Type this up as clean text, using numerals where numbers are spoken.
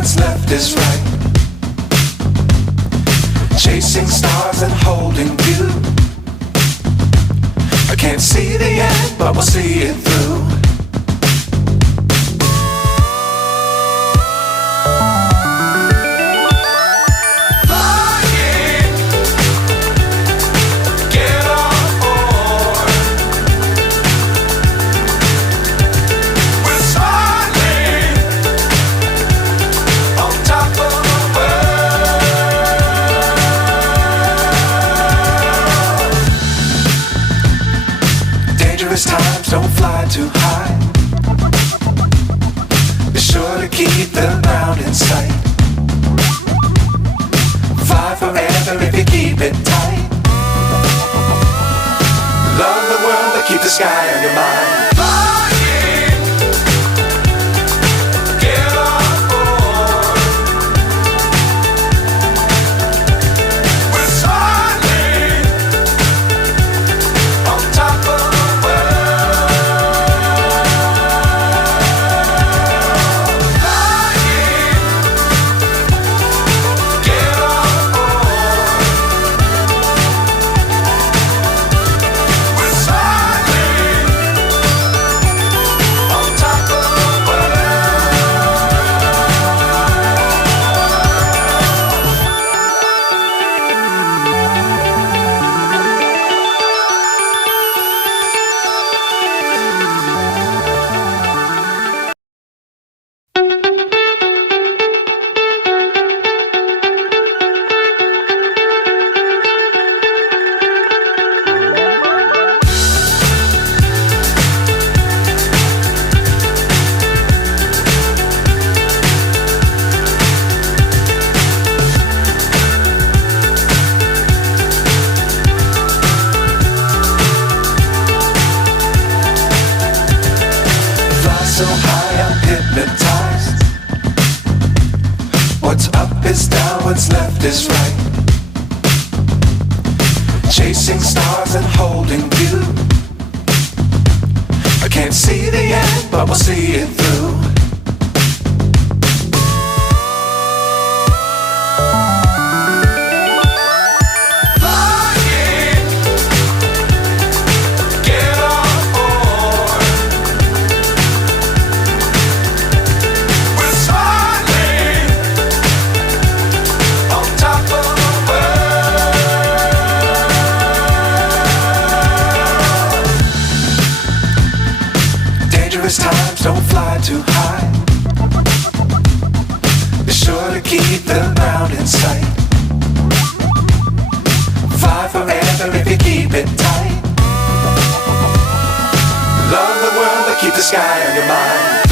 what's left is right. Chasing stars and holding you. I can't see the end, but we'll see it through. Times don't fly too high. Be sure to keep the ground in sight. Fly forever if you keep it tight. Love the world but keep the sky on your mind. So high I'm hypnotized. What's up is down, what's left is right. Chasing stars and holding you. I can't see the end, but we'll see it through. Times don't fly too high. Be sure to keep the ground in sight. Fly forever if you keep it tight. Love the world but keep the sky on your mind.